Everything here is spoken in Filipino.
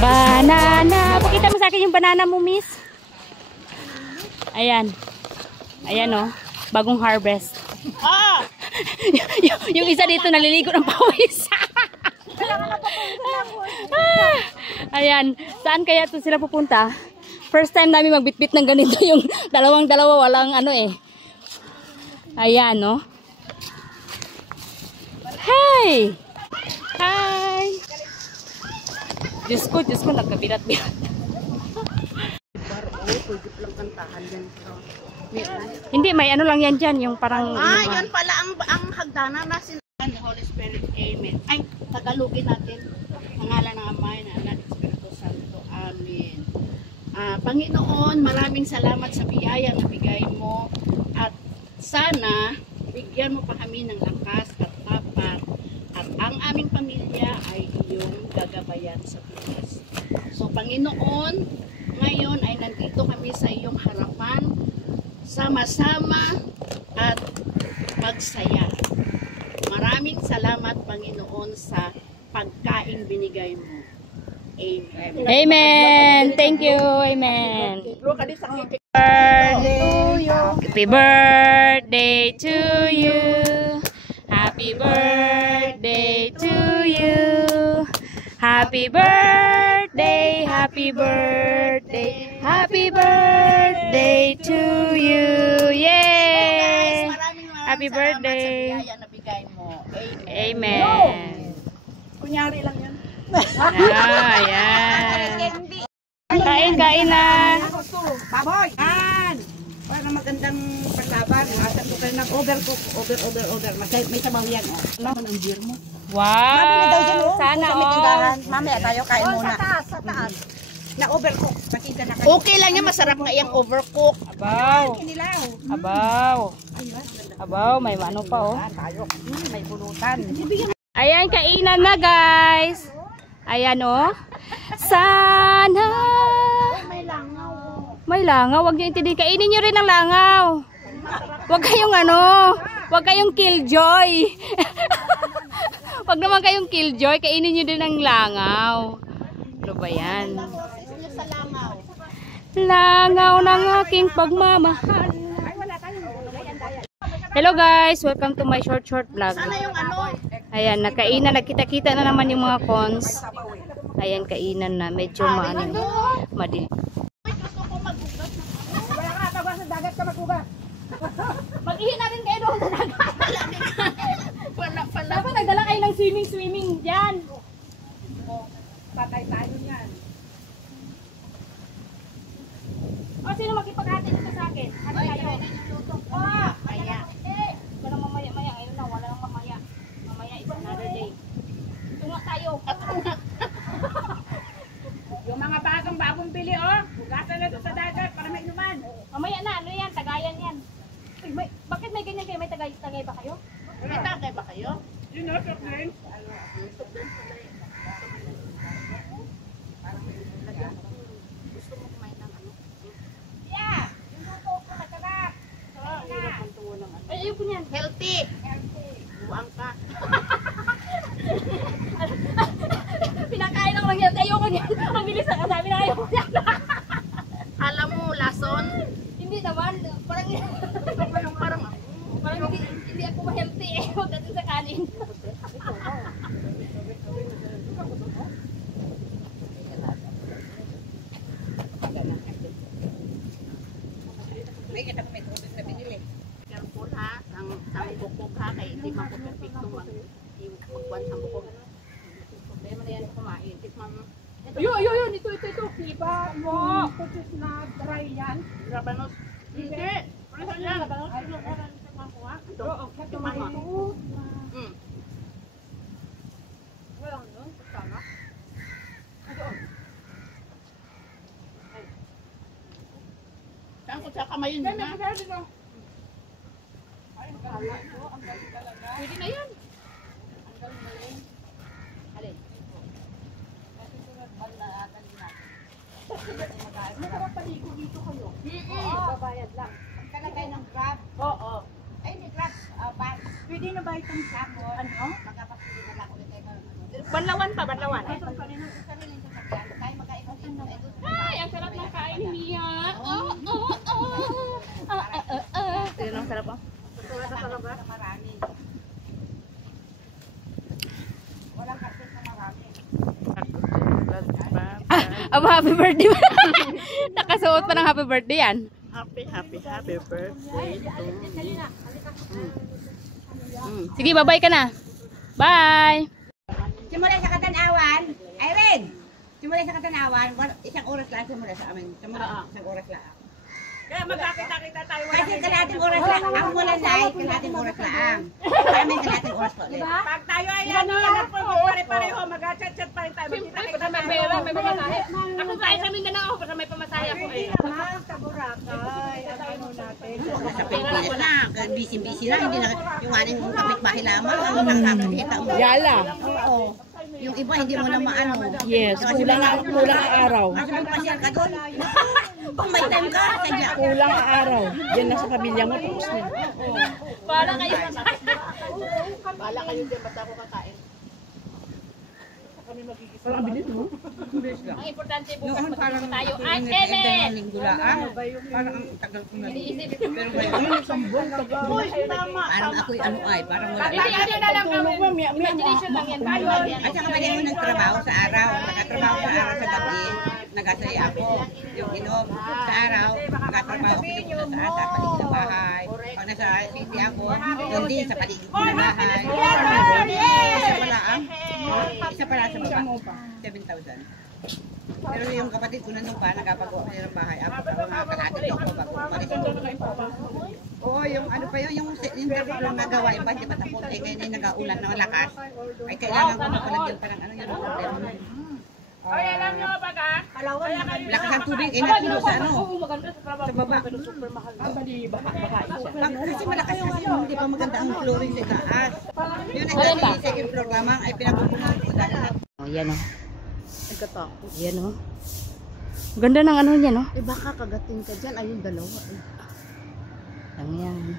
Banana. Pakita mo sa akin yung banana mo, miss. Ayan. Ayan, oh. Bagong harvest. Ah! yung isa dito naliligo ng pawis. Ayan. Saan kaya to sila pupunta? First time namin magbitbit ng ganito. Yung dalawang-dalawa. Walang ano eh. Ayan, no? Hey! Hi! Diyos ko, nagkabirat-birat. Hindi, may ano lang yan dyan, yung parang... yun pala ang hagdanan na sinabi ni Holy Spirit. Amen. Ay, Tagalogin natin. Pangalan ng Ama, ng Anak, ng Espiritu Santo. Amen. Panginoon, maraming salamat sa biyaya na bigay mo. At sana, bigyan mo pa kami ng lakas at tapat. At ang aming pamilya ay iyong gagabayan sa bukas. So, Panginoon, ngayon ay nandito kami sa iyong harapan, sama-sama at magsaya. Maraming salamat, Panginoon, sa pagkain binigay mo. Amen. Amen. Thank you. Amen. Happy birthday to you. Happy birthday to you. Happy birthday, happy birthday, happy birthday to you. Yay! Happy birthday. Amen. Kunyari lang yan. Ayan. Kain na. Baboy! Para magandang paglaban. Asan ko kayo nag-overcook. Over. May sabaw yan. Ano ang beer mo? Wow! Sana all. Mamaya tayo kain muna. Sa taas. Na-overcook. Makita na kayo. Okay lang yan. Masarap nga yung overcook. Abaw, may ano pa oh. May bulutan. Ayan, kainan na guys. Ayan oh. Sana. May langaw. Huwag niyo intindihin. Kainin niyo rin ang langaw. Huwag kayong huwag kayong killjoy. Huwag naman kayong killjoy. Kainin niyo din ang langaw. Ano ba yan? Langaw ng aking pagmamahal. Hello guys, welcome to my short vlog. Ayan, nakainan, nagkita-kita na naman yung mga cons. Ayan, kainan na, medyo madil. Mag-ihi natin kayo doon sa dagat. Dapat nagdala kayo ng swimming dyan. Patay tayo yan. O, sino makipag-ate dito sa akin? Ano tayo? Maya. Wala mamaya. Ayun na, wala nang mamaya. Mamaya is another day. Tunga tayo. Yung mga bagong bili, oh. Hugasan na doon sa dagat para may inuman. Mamaya na, ano yan? Tagayan yan. Bakit may ganyan kayo? May tagay ba kayo? May tagay ba kayo? You know, soft drinks. Gusto mo kumain ng ano? Yeah! Yung luto ko, masarap. Ay, ayoko niyan. Healthy. Buwang ka. Pinakain lang yan. Ayoko niyan. Ang bilis na kasabi na ayoko niyan. Alam mo, lason? Hindi naman. Parang hindi ako ma-healthy eh. Huwag natin sa kanin. May kita ko may tubig na binili. Careful ha, ang bukog ha, kaya hindi mapuperfecto magbuwan sa bukog. Problema na yan kumain. Ayun, ito. Diba mo? Kutis na dry yan. Rabanos. Hindi. Ano yan? Oo, ito maliit. Walang nun, sana. Saan ko sa kamayin na? Pwede na yan. Alin? Nakapaligo dito kayo. Babayad lang. Kalagay ng Grab. Oo. Ay, may Grab. Pwede na ba itong sako? Ano? Magkapasili na lang ulit tayo. Banlawan pa, banlawan. Tayo magkaikot-ikot. Ay, ang sarap ng kain ni Mia. Tignan ang sarap, oh. Marami. Walang kasi sa marami. Aba, happy birthday pa. Nakasuot pa ng happy birthday yan. Happy birthday to me. Sige, bye-bye ka na. Bye! Simula sa Katanawan, Irene! Simula sa Katanawan, isang oras lang simula sa amin. Simula isang oras lang. Kaya magkakita-kita tayo. Kasi kalating oras lang. Ang mula na ay kalating oras lang. Kami kalating oras po ulit. Pag tayo ay pare-pareho, mag-chat-chat pa rin tayo. Magkita-kita May pera, may pamasahe. Ako sa isa Mindanao ako, para may pamasahe ako eh. sa Boracay. Ano natin? Sa Pilipinas na, busy-busy na. Hindi na, yung aning kapitbahay lamang, ang nakakakita mo. Yala. Oo. Yung iba hindi mo na maano. Yes, kulang ang araw. Kasi magpasyal ka doon. Kung may time ka, sadya. Kulang ang araw. Yan na sa pamilya mo, tapos na. Para kayo sa Bala kayo dyan, basta ako kakain. Parang bilis mo. Ang importante bukas Noon parang tayo. tuloy At na Ellen! linggulaan. Parang ang tagal ko na. Pero ngayon, Uy, tama. parang ako'y ano ay, parang wala. Hindi na lang kami. Imagination lang yan. Tayo. At saka mali mo nagtrabaho sa araw. Nagkatrabaho sa araw sa gabi. Nagasaya ako. Yung inom sa araw. Nagkatrabaho ko yung sa paligid ng bahay. Pag nasa city ako, yung din sa paligid ng bahay. Isa pala ang, isa pala sa baba. 7,000. Pero yung kapatid ko nandun pa, nagpapagawa ko ng bahay. Ako mga kalahati ako bago umalis. Oo, yung ano pa yun, yung interview lang nagawa, yung ba, di ba tapos, eh, kaya na nag-aulan ng lakas. Ay, kailangan ko mapalagyan parang ano yun, ang problema. Ay, alam nyo ba ka? Lakas ang tubig, eh, natulo sa ano, sa baba. Kasi malakas kasi yung hindi pa maganda ang flooring sa itaas. Yun, nagdali second floor lamang, ay pinapupunan ko dahil na. Oh, yan oh. Yan oh. Ganda ng ano niya no? Eh, baka kagating ka dyan, ayun dalawa. Lang yan.